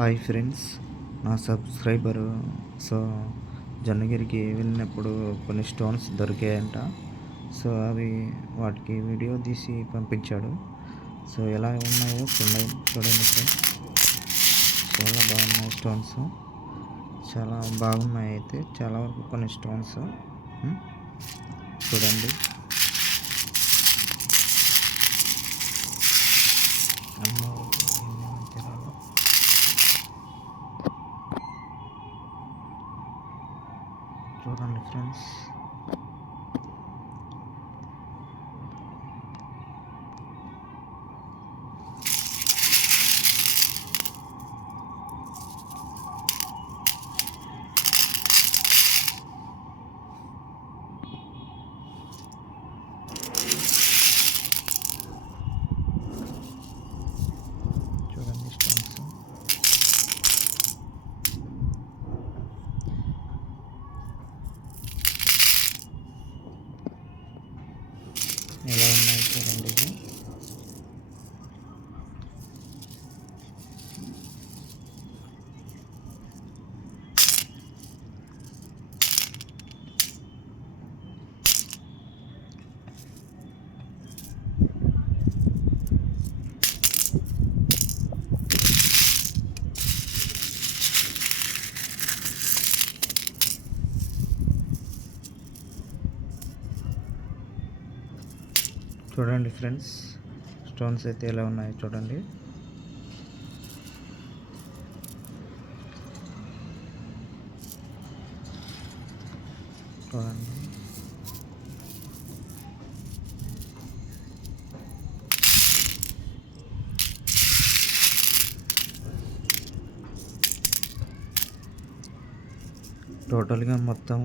Hi friends, నా subscriber so జొన్నగిరికి వెళ్ళినప్పుడు కొన్ని స్టోన్స్ దొరికాయంట. సో అవి వాటికి వీడియో తీసి పంపించాడు. సో ఎలా ఉన్నాయో చూడండి ఫ్రెండ్స్. చాలా బాగున్నాయి స్టోన్స్, చాలా బాగున్నాయి. అయితే చాలా వరకు కొన్ని స్టోన్స్ చూడండి. చూడండి ఫ్రెండ్స్, చూడండి స్టోన్స్ ఎలా ఉన్నాయి చూడండి. చూడండి ఫ్రెండ్స్, స్టోన్స్ అయితే ఎలా ఉన్నాయి చూడండి. చూడండి టోటల్గా మొత్తం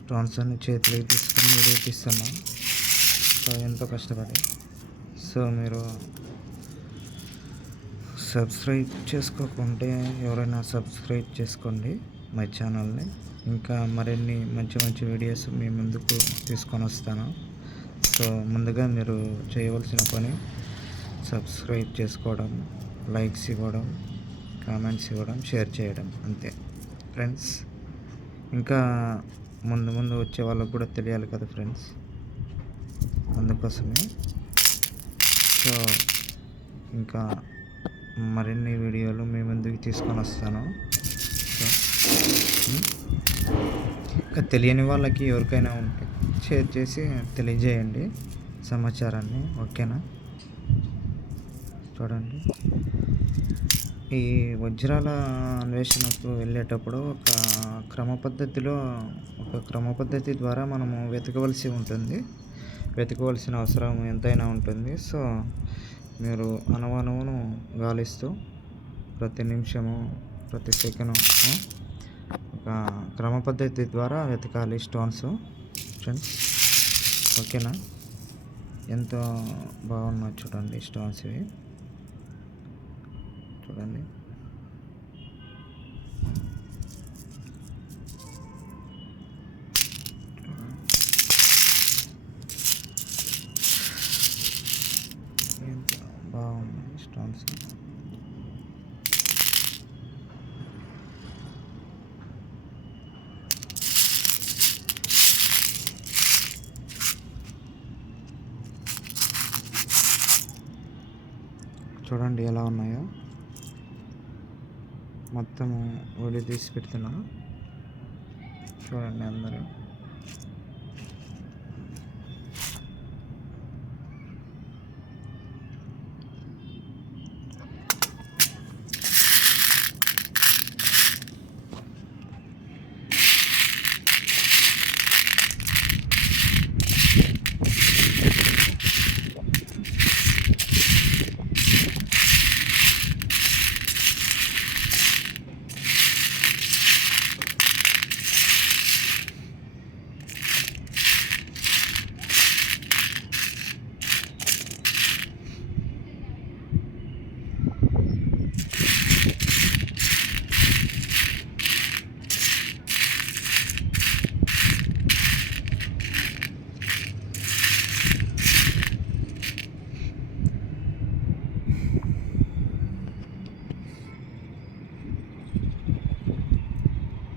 స్టోన్స్ అన్ని చేతిలోకి తీసుకొని వీడియో తీస్తున్నాం. సో ఎంతో కష్టపడి. సో మీరు సబ్స్క్రైబ్ చేసుకోకుంటే ఎవరైనా సబ్స్క్రైబ్ చేసుకోండి మై ఛానల్ని. ఇంకా మరిన్ని మంచి మంచి వీడియోస్ మీ ముందుకు తీసుకొని వస్తాను. సో ముందుగా మీరు చేయవలసిన పని సబ్స్క్రైబ్ చేసుకోవడం, లైక్స్ ఇవ్వడం, కామెంట్స్ ఇవ్వడం, షేర్ చేయడం, అంతే ఫ్రెండ్స్. ఇంకా ముందు ముందు వచ్చే వాళ్ళకు కూడా తెలియాలి కదా ఫ్రెండ్స్, అందుకోసమే. సో ఇంకా మరిన్ని వీడియోలు మీ ముందుకు తీసుకొని వస్తాను. సో ఇంకా తెలియని వాళ్ళకి ఎవరికైనా ఉంటే షేర్ చేసి తెలియజేయండి సమాచారాన్ని, ఓకేనా? చూడండి, ఈ వజ్రాల అన్వేషణకు వెళ్ళేటప్పుడు ఒక క్రమ పద్ధతి ద్వారా మనము వెతకవలసిన అవసరం ఎంతైనా ఉంటుంది. సో మీరు అనువనువును గాలిస్తూ ప్రతి నిమిషము, ప్రతి సెకండు ఒక క్రమ పద్ధతి ద్వారా వెతకాలి స్టోన్స్ ఫ్రెండ్స్, ఓకేనా? ఎంతో బాగున్నాయి చూడండి స్టోన్స్ ఇవి. చూడండి, ఎంత బాగున్నాయి స్టోన్స్. చూడండి ఎలా ఉన్నాయో. మొత్తము వీడియో తీసి పెడుతున్నా, చూడండి అందరూ.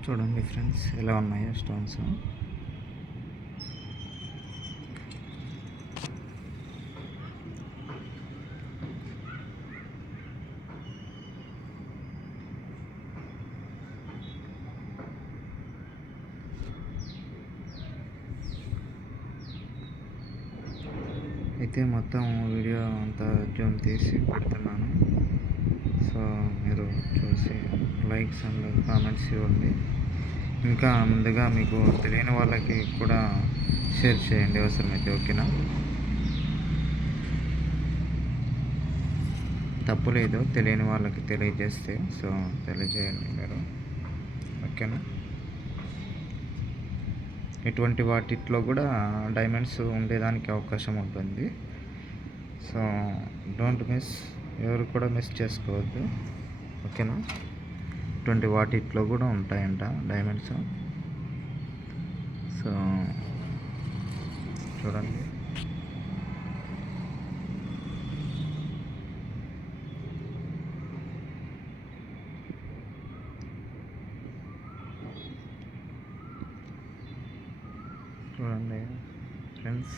చూడండి ఫ్రెండ్స్ ఎలా ఉన్నాయో స్టోన్స్. అయితే మొత్తం వీడియో అంతా జూమ్ తీసి పెడుతున్నాను. సో మీరు చూసి లైక్స్ అండ్ కామెంట్స్ ఇవ్వండి. ఇంకా ముందుగా మీకు తెలియని వాళ్ళకి కూడా షేర్ చేయండి అవసరమైతే, ఓకేనా? తప్పు లేదు, తెలియని వాళ్ళకి తెలియజేస్తే. సో తెలియజేయండి మీరు, ఓకేనా? ఇటువంటి వాటిలో కూడా డైమండ్స్ ఉండేదానికి అవకాశం ఉంటుంది. సో డోంట్ మిస్, ఎవరు కూడా మిస్ చేసుకోవద్దు, ఓకేనా? ఇటువంటి వాటిలో కూడా ఉంటాయంట డైమండ్స్. సో చూడండి. చూడండి ఫ్రెండ్స్.